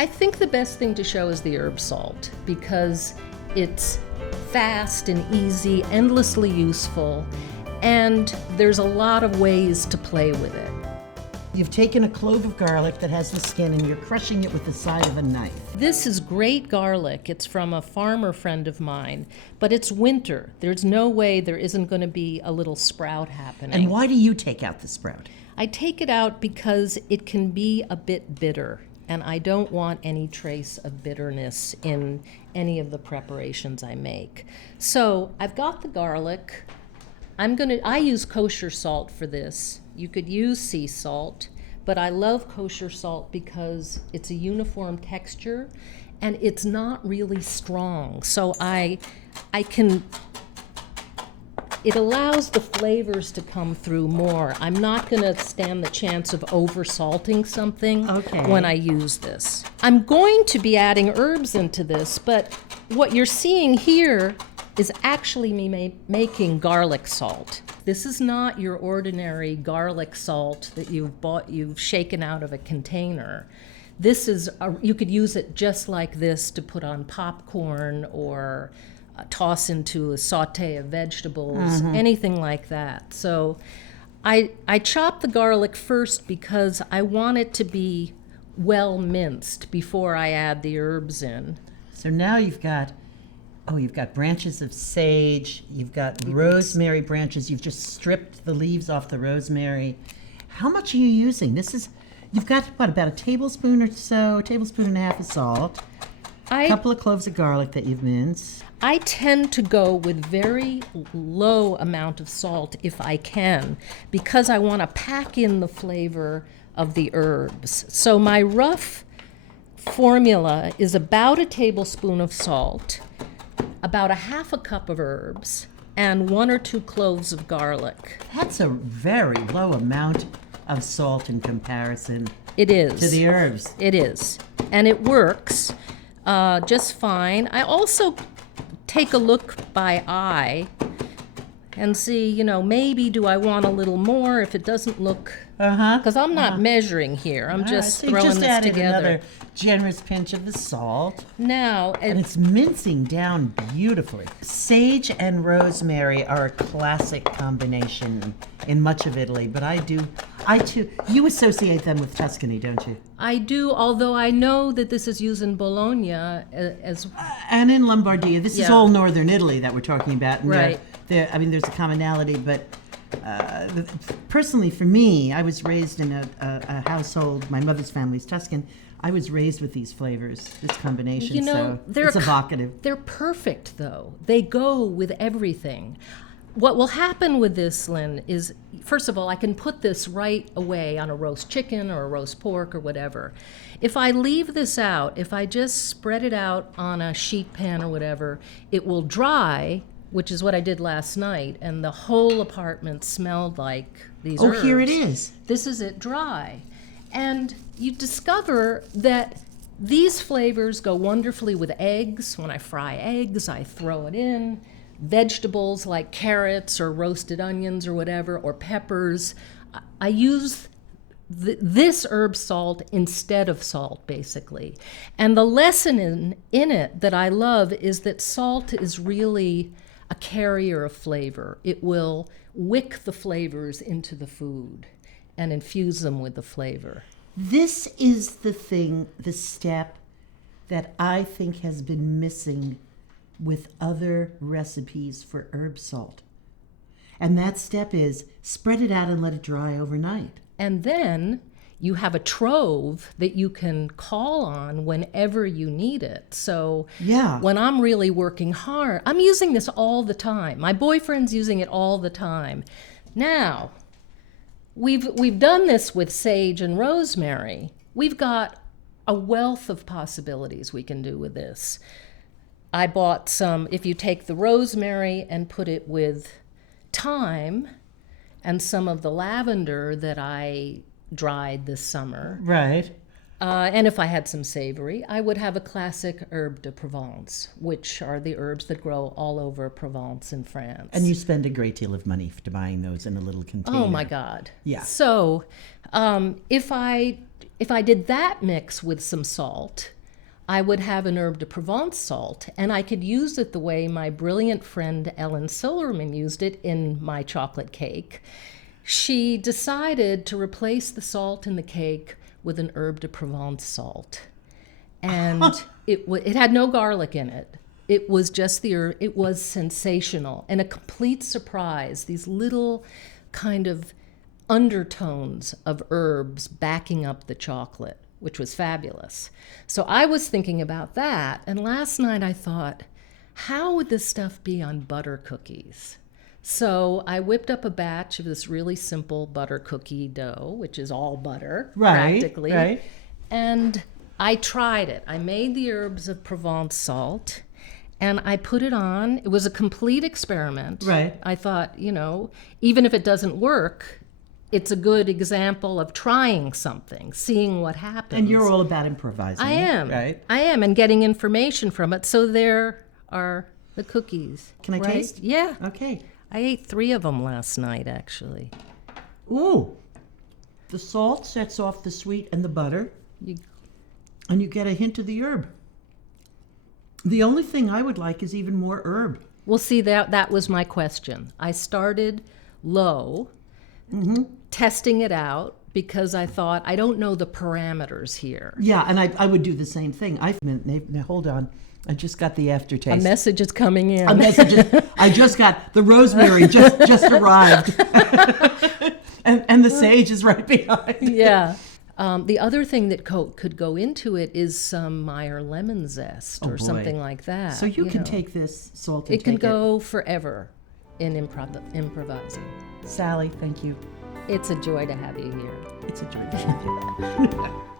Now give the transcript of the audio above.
I think the best thing to show is the herb salt because it's fast and easy, endlessly useful, and there's a lot of ways to play with it. You've taken a clove of garlic that has the skin and you're crushing it with the side of a knife. This is great garlic. It's from a farmer friend of mine, but it's winter. There's no way there isn't going to be a little sprout happening. And why do you take out the sprout? I take it out because it can be a bit bitter, and I don't want any trace of bitterness in any of the preparations I make. So I've got the garlic. I use kosher salt for this. You could use sea salt, but I love kosher salt because it's a uniform texture and it's not really strong. So it allows the flavors to come through more. I'm not going to stand the chance of over-salting something when I use this. I'm going to be adding herbs into this, but what you're seeing here is actually me making garlic salt. This is not your ordinary garlic salt that you've shaken out of a container. You could use it just like this to put on popcorn or toss into a saute of vegetables, anything like that. So I chop the garlic first because I want it to be well minced before I add the herbs in. So now you've got branches of sage, you've got rosemary branches, you've just stripped the leaves off the rosemary. How much are you using? You've got, about a tablespoon or so, a tablespoon and a half of salt, a couple of cloves of garlic that you've minced. I tend to go with very low amount of salt if I can, because I want to pack in the flavor of the herbs. So my rough formula is about a tablespoon of salt, about a half a cup of herbs, and 1 or 2 cloves of garlic. That's a very low amount of salt in comparison to the herbs. It is. And it works just fine. I also take a look by eye and see, maybe do I want a little more if it doesn't look, because I'm not measuring here. I'm just throwing this together. Another generous pinch of the salt. Now, and it's mincing down beautifully. Sage and rosemary are a classic combination in much of Italy, but I too, you associate them with Tuscany, don't you? I do, although I know that this is used in Bologna as and in Lombardia. This is all northern Italy that we're talking about. And right. There's a commonality, but personally for me, I was raised in a household, my mother's family's Tuscan. I was raised with these flavors, this combination, so it's evocative. They're perfect, though. They go with everything. What will happen with this, Lynn, is, first of all, I can put this right away on a roast chicken or a roast pork or whatever. If I leave this out, if I just spread it out on a sheet pan or whatever, it will dry, which is what I did last night, and the whole apartment smelled like these herbs. Oh, here it is. This is it dry. And you discover that these flavors go wonderfully with eggs. When I fry eggs, I throw it in. Vegetables like carrots or roasted onions or whatever, or peppers. I use this herb salt instead of salt, basically. And the lesson in it that I love is that salt is really a carrier of flavor. It will wick the flavors into the food and infuse them with the flavor. This is the step that I think has been missing with other recipes for herb salt. And that step is spread it out and let it dry overnight. And then you have a trove that you can call on whenever you need it. So when I'm really working hard, I'm using this all the time. My boyfriend's using it all the time. Now, we've done this with sage and rosemary. We've got a wealth of possibilities we can do with this. I bought some, if you take the rosemary and put it with thyme and some of the lavender that I dried this summer. Right. And if I had some savory, I would have a classic herb de Provence, which are the herbs that grow all over Provence in France. And you spend a great deal of money to buying those in a little container. Oh my God! Yeah. So, if I did that mix with some salt, I would have an herb de Provence salt, and I could use it the way my brilliant friend Ellen Silverman used it in my chocolate cake. She decided to replace the salt in the cake with an herb de Provence salt, and it had no garlic in it. It was just the herb. It was sensational and a complete surprise. These little kind of undertones of herbs backing up the chocolate, which was fabulous. So I was thinking about that, and last night I thought, how would this stuff be on butter cookies? So I whipped up a batch of this really simple butter cookie dough, which is all butter, practically. Right. And I tried it. I made the herbs of Provence salt, and I put it on. It was a complete experiment. Right. I thought, even if it doesn't work, it's a good example of trying something, seeing what happens. And you're all about improvising. I am. Right. I am, and getting information from it. So there are the cookies. Can I taste? Yeah. Okay. I ate 3 of them last night, actually. Ooh. The salt sets off the sweet and the butter, and you get a hint of the herb. The only thing I would like is even more herb. Well, see, that was my question. I started low, testing it out, because I thought, I don't know the parameters here. Yeah, and I would do the same thing. Now, hold on. I just got the aftertaste. A message is coming in. I just got the rosemary just arrived, and the sage is right behind. Yeah. The other thing that could go into it is some Meyer lemon zest or something like that. So you can take this salt and it can go forever in improvising. Sally, thank you. It's a joy to have you here. It's a joy to have you.